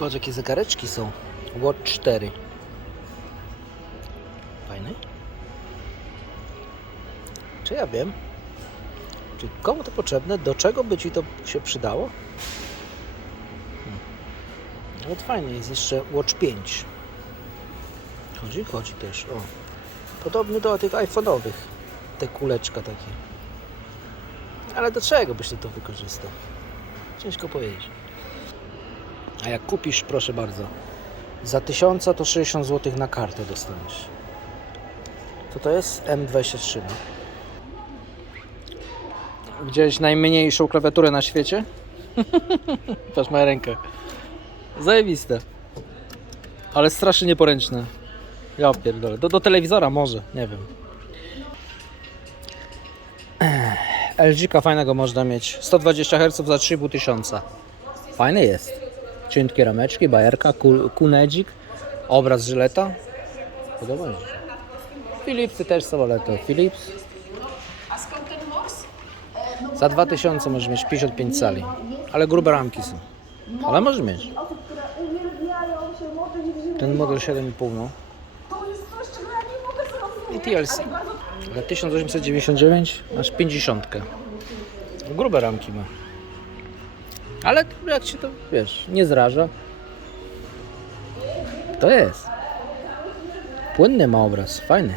Patrz jakie zegareczki są. Watch 4. Fajny? Czy ja wiem? Czy komu to potrzebne? Do czego by Ci to się przydało? Hmm. Nawet fajny jest jeszcze Watch 5. Chodzi? Chodzi też. O. Podobny do tych iPhone'owych. Te kuleczka takie. Ale do czego byś ty to wykorzystał? Ciężko powiedzieć. A jak kupisz, proszę bardzo, za 1000 to 60 zł na kartę dostaniesz. To to jest M23. No. Widziałeś najmniejszą klawiaturę na świecie? Patrz moja rękę. Zajebiste. Ale strasznie nieporęczne. Ja pierdolę. Do, do telewizora może, nie wiem. LG fajnego można mieć. 120 Hz za 3,5 tysiąca. Fajny jest. Ciętkie rameczki, bajerka, kul- kunedzik, obraz żyleta. Podoba mi się. Philipsy też są, ale to Philips. A skąd ten moks? Za 2000 możesz mieć 55 cali. Ale grube ramki są. Ale możesz mieć. Ten model 7,5 no. To jest coś, czego ja nie mogę zrozumieć. I TLC. Za 1899 aż 50. Grube ramki ma. Ale jak się to wiesz, nie zraża. To jest. Płynny ma obraz, fajny.